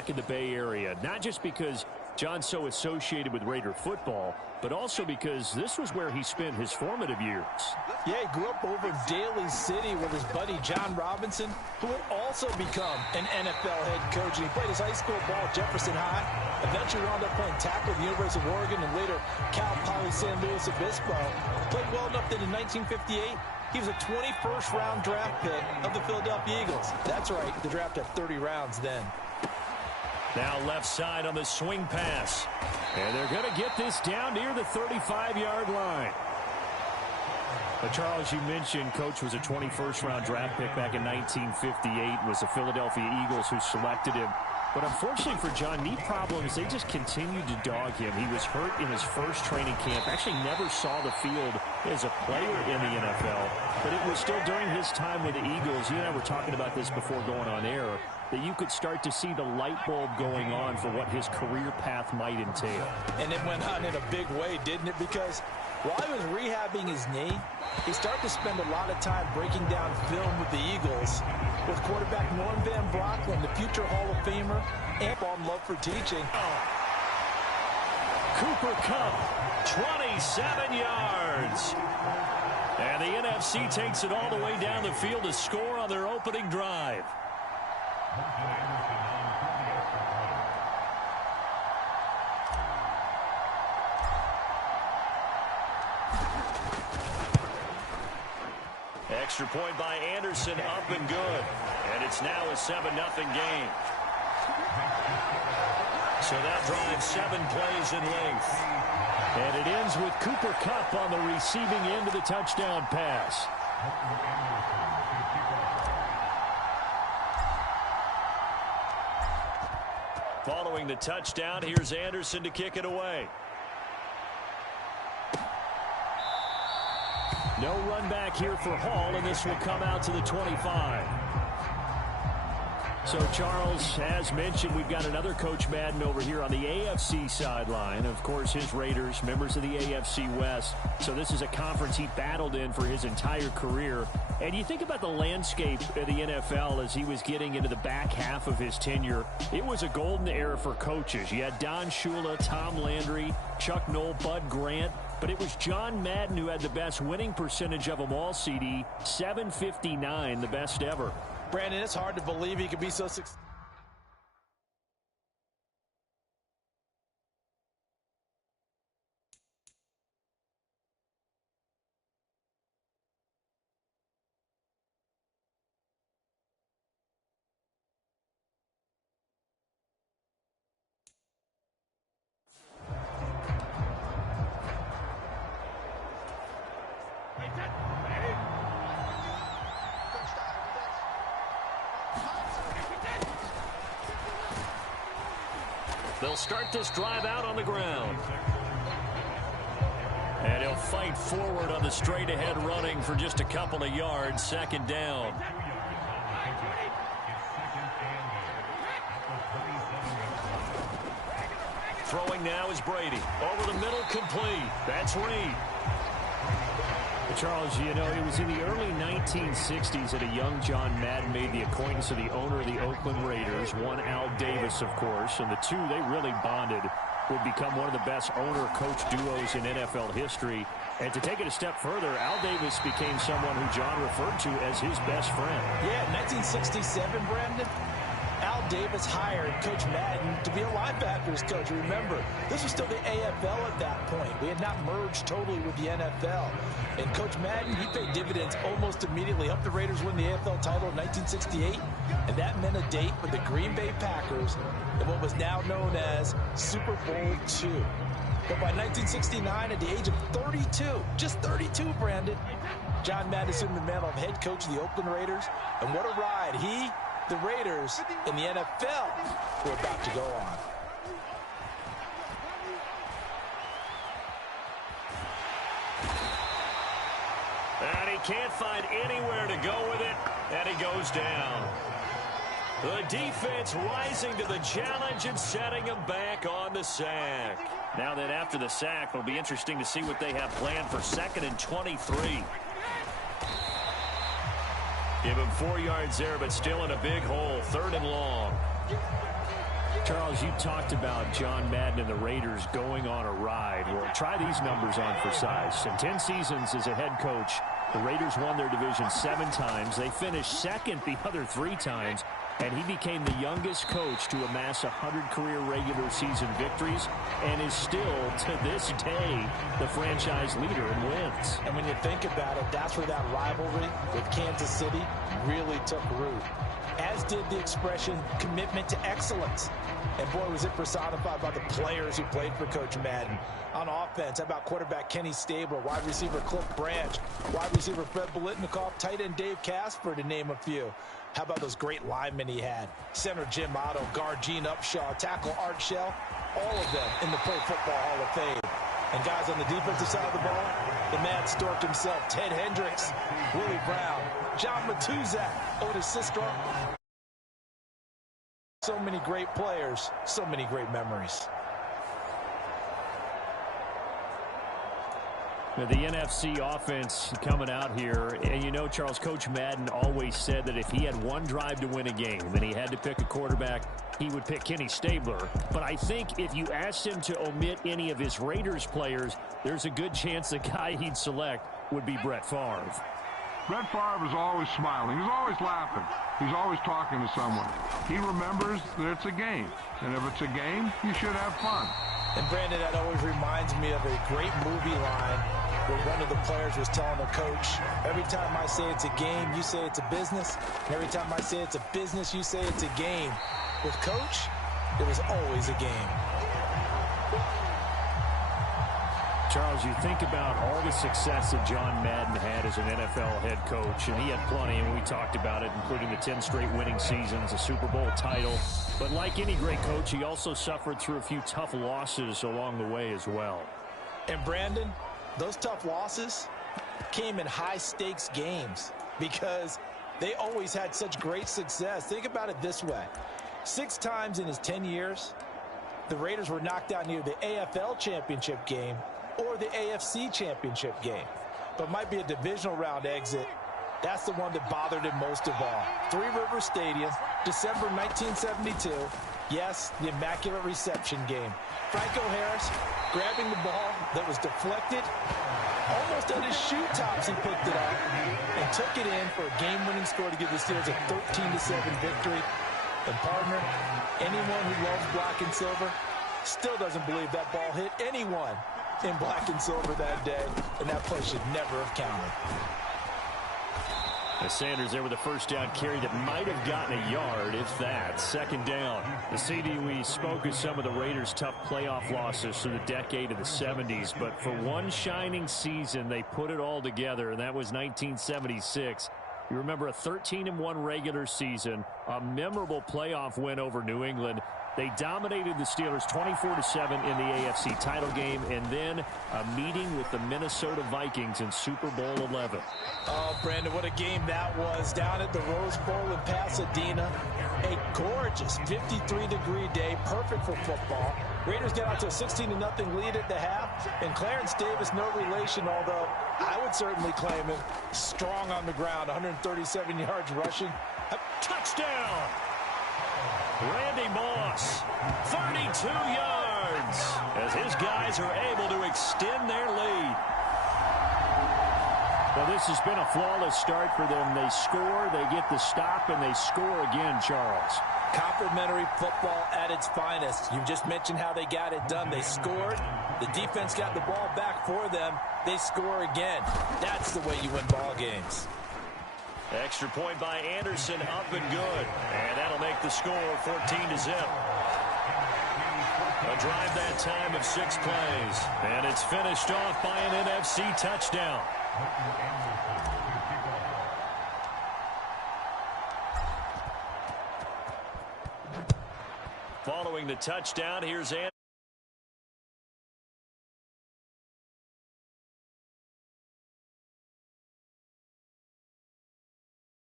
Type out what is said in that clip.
back in the Bay Area, not just because John's so associated with Raider football, but also because this was where he spent his formative years. Yeah, he grew up over in Daly City with his buddy John Robinson, who would also become an NFL head coach. And he played his high school ball at Jefferson High, eventually wound up playing tackle at the University of Oregon, and later Cal Poly San Luis Obispo. Played well enough that in 1958, he was a 21st round draft pick of the Philadelphia Eagles. That's right, the draft had 30 rounds then. Now left side on the swing pass. And they're going to get this down near the 35-yard line. But Charles, you mentioned Coach was a 21st-round draft pick back in 1958. It was the Philadelphia Eagles who selected him. But unfortunately for John, knee problems, they just continued to dog him. He was hurt in his first training camp. Actually never saw the field as a player in the NFL. But it was still during his time with the Eagles. You and I were talking about this before going on air, that you could start to see the light bulb going on for what his career path might entail. And it went on in a big way, didn't it? Because while he was rehabbing his knee, he started to spend a lot of time breaking down film with the Eagles, with quarterback Norm Van Brocklin, the future Hall of Famer, and in love for teaching. Cooper Kupp, 27 yards. And the NFC takes it all the way down the field to score on their opening drive. Extra point by Anderson, up and good. And it's now a 7-0 game. So that drives 7 plays in length. And it ends with Cooper Kupp on the receiving end of the touchdown pass. Following the touchdown, here's Anderson to kick it away. No run back here for Hall, and this will come out to the 25. So, Charles, as mentioned, we've got another Coach Madden over here on the AFC sideline. Of course, his Raiders, members of the AFC West. So this is a conference he battled in for his entire career. And you think about the landscape of the NFL as he was getting into the back half of his tenure. It was a golden era for coaches. You had Don Shula, Tom Landry, Chuck Noll, Bud Grant. But it was John Madden who had the best winning percentage of them all, CD. 759, the best ever. Brandon, it's hard to believe he could be so successful. They'll start this drive out on the ground. And he'll fight forward on the straight-ahead running for just a couple of yards. Second down. Throwing now is Brady. Over the middle, complete. That's Reed. Charles, you know, it was in the early 1960s that a young John Madden made the acquaintance of the owner of the Oakland Raiders, one Al Davis, of course, and the two, they really bonded, would become one of the best owner-coach duos in NFL history. And to take it a step further, Al Davis became someone who John referred to as his best friend. Yeah, 1967, Brandon. Al Davis hired Coach Madden to be a linebackers coach. Remember, this was still the AFL at that point. We had not merged totally with the NFL. And Coach Madden, he paid dividends almost immediately. Helped the Raiders win the AFL title in 1968. And that meant a date with the Green Bay Packers in what was now known as Super Bowl II. But by 1969, at the age of 32, just 32, Brandon, John Madden assumed the mantle of head coach of the Oakland Raiders. And what a ride he, the Raiders, and the NFL were about to go on. And he can't find anywhere to go with it, and he goes down. The defense rising to the challenge and setting him back on the sack. Now that after the sack, it'll be interesting to see what they have planned for 2nd and 23. Give him 4 yards there, but still in a big hole. 3rd and long. Charles, you talked about John Madden and the Raiders going on a ride. Well, try these numbers on for size. In 10 seasons as a head coach, the Raiders won their division 7 times. They finished second the other 3 times. And he became the youngest coach to amass 100 career regular season victories and is still, to this day, the franchise leader in wins. And when you think about it, that's where that rivalry with Kansas City really took root, as did the expression commitment to excellence. And boy, was it personified by the players who played for Coach Madden. On offense, how about quarterback Kenny Stabler, wide receiver Cliff Branch, wide receiver Fred Biletnikoff, tight end Dave Casper, to name a few. How about those great linemen he had? Center Jim Otto, guard Gene Upshaw, tackle Art Shell, all of them in the Pro Football Hall of Fame. And guys on the defensive side of the ball, the Mad Stork himself, Ted Hendricks, Willie Brown, John Matuzak, Otis Sistrunk. So many great players, so many great memories. The NFC offense coming out here, and you know, Charles, Coach Madden always said that if he had one drive to win a game and he had to pick a quarterback, he would pick Kenny Stabler. But I think if you asked him to omit any of his Raiders players, there's a good chance the guy he'd select would be Brett Favre. Brett Favre is always smiling. He's always laughing. He's always talking to someone. He remembers that it's a game. And if it's a game, you should have fun. And Brandon, that always reminds me of a great movie line where one of the players was telling the coach, every time I say it's a game, you say it's a business. And every time I say it's a business, you say it's a game. With Coach, it was always a game. Charles, you think about all the success that John Madden had as an NFL head coach, and he had plenty, and we talked about it, including the 10 straight winning seasons, a Super Bowl title. But like any great coach, he also suffered through a few tough losses along the way as well. And Brandon, those tough losses came in high-stakes games because they always had such great success. Think about it this way. 6 times in his 10 years, the Raiders were knocked out near the AFL championship game or the AFC championship game, but might be a divisional round exit. That's the one that bothered him most of all. Three Rivers Stadium, December 1972. Yes, the Immaculate Reception game. Franco Harris grabbing the ball that was deflected. Almost at his shoe tops, he picked it up and took it in for a game-winning score to give the Steelers a 13-7 victory. And partner, anyone who loves black and silver still doesn't believe that ball hit anyone in black and silver that day, and that play should never have counted. The Sanders there with a first down carry that might have gotten a yard, if that. Second down. The CD, we spoke of some of the Raiders' tough playoff losses through the decade of the 70s, but for one shining season, they put it all together, and that was 1976. You remember a 13-1 regular season, a memorable playoff win over New England. They dominated the Steelers 24-7 in the AFC title game, and then a meeting with the Minnesota Vikings in Super Bowl 11. Oh, Brandon, what a game that was down at the Rose Bowl in Pasadena. A gorgeous 53-degree day, perfect for football. Raiders get out to a 16-0 lead at the half, and Clarence Davis, no relation, although I would certainly claim him, strong on the ground, 137 yards rushing. A touchdown! Randy Moss, 32 yards, as his guys are able to extend their lead. Well, this has been a flawless start for them. They score, they get the stop, and they score again, Charles. Complimentary football at its finest. You just mentioned how they got it done. They scored. The defense got the ball back for them. They score again. That's the way you win ball games. Extra point by Anderson, up and good. And that'll make the score 14-0. A drive that time of 6 plays. And it's finished off by an NFC touchdown. Following the touchdown, here's Anderson.